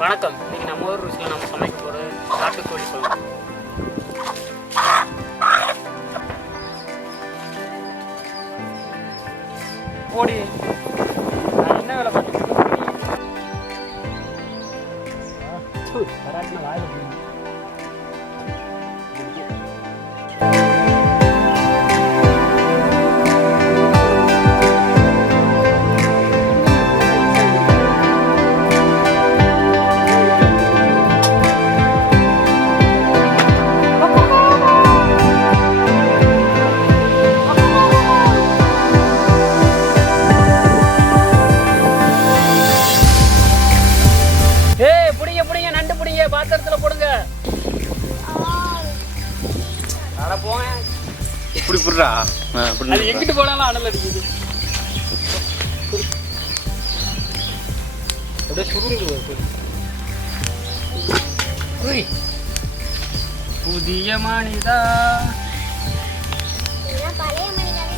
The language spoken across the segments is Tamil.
வணக்கம். இன்னைக்கு நம்ம ஊர் ருசியில் நம்ம சமைக்க போகிறது நாட்டுக்கோழி கொழும்பு. ஓடி நான் என்ன வேலை பார்த்துட்டு கராட்டின வாயில் பாத்திரத்துல போடுங்க. அட போங்க. இப்படி புடுறா. அது எங்கிட்டு போனாலும் அனல் அடிக்குது. அப்படியே சுருங்குது. புதிய மனிதா. பழைய மனிதாவே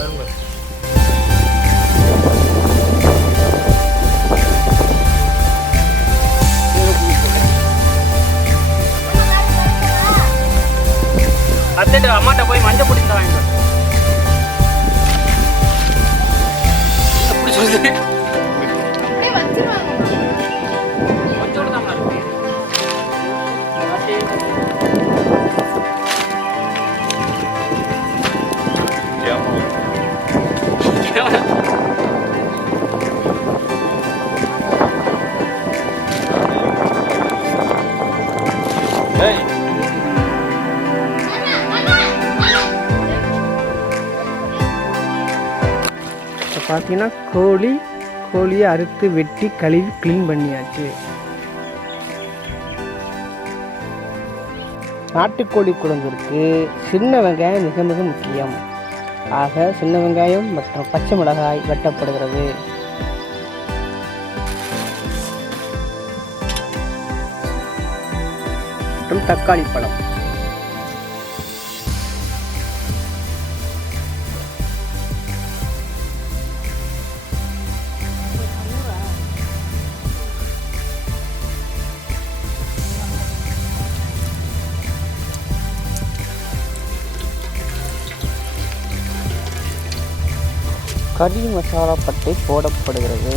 வரும். அத்தைட்டு அம்மாட்ட போய் மஞ்சள் பொடி தான் வாங்கிட்டு அப்படி சொல்லுது. கொஞ்சோடு தான் இருக்கு. பார்த்தீங்கன்னா கோழியை அறுத்து வெட்டி கழுவி க்ளீன் பண்ணியாச்சு. நாட்டுக்கோழி குழம்பிற்கு சின்ன வெங்காயம் மிக மிக முக்கியம். ஆக சின்ன வெங்காயம் மற்றும் பச்சை மிளகாய் வெட்டப்படுகிறது. மற்றும் தக்காளி பழம். கறி மசாலா பட்டை போடப்படுகிறது.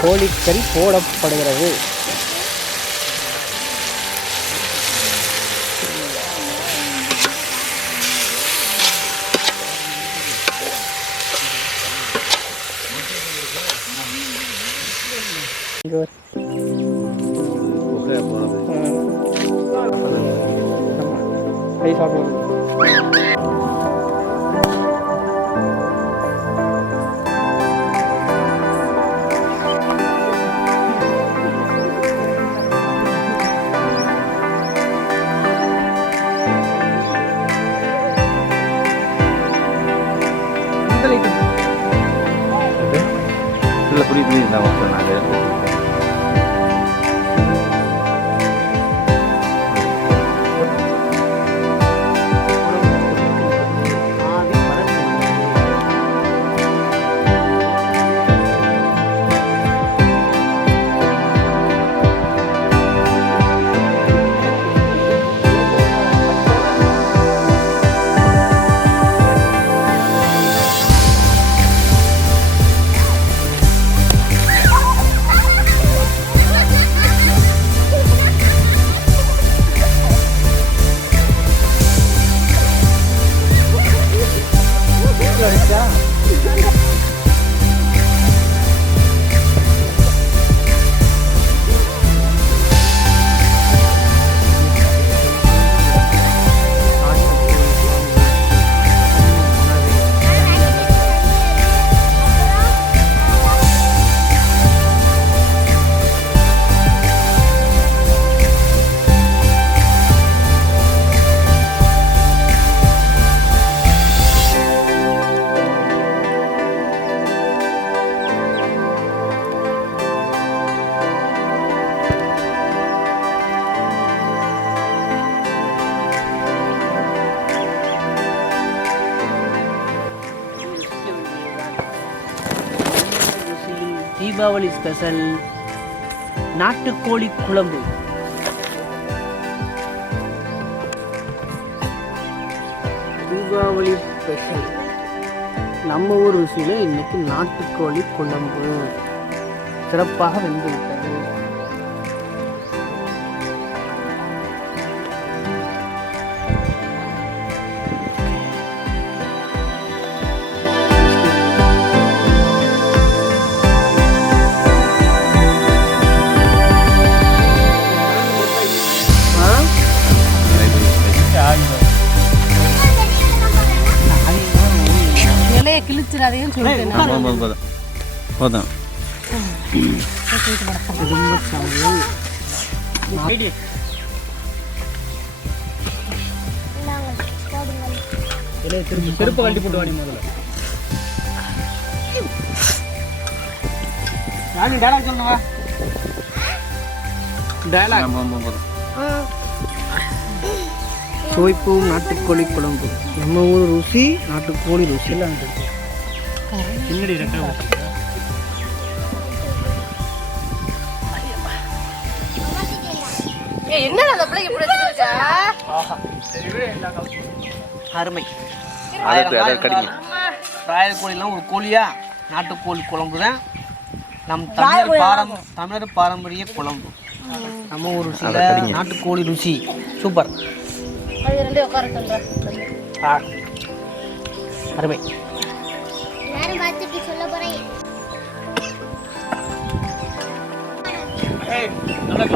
கோழிக்கறி போடப்படுகிறது. புரிய சொன்னாங்க. தீபாவளி ஸ்பெஷல் நாட்டுக்கோழி குழம்பு. தீபாவளி ஸ்பெஷல் நம்ம ஊர் ருசியில் இன்னைக்கு நாட்டுக்கோழி குழம்பு சிறப்பாக வெந்து விட்டது. இலையை கிழிச்சிடாதேன்னு சொல்லிட்டேன். போதும் செருப்பு கழட்டி போட்டு வாடி முதல்ல. நானும் டயலாக் சொல்லுவா. டயலாக் சுவைப்பு நாட்டுக்கோழி குழம்பு நம்ம ஊர் ருசி நாட்டுக்கோழி ருசி எல்லாம் பின்னாடி ரெட்டை என்னடா அந்த பிள்ளைக்கு இப்படி வச்சிருக்கா? அருமை. கடிங்க. பிராயல் கோழிலாம் ஒரு கோழியா? நாட்டுக்கோழி குழம்பு தான் நம் தமிழர் பாரம்பரிய குழம்பு. நம்ம ஊர் ருசியில் நாட்டுக்கோழி ருசி சூப்பர். அது ரெண்டே உட்கார சொல்கிறேன். அருமை. எல்லாரும் பார்த்துட்டு சொல்ல போகிறேன். நல்லா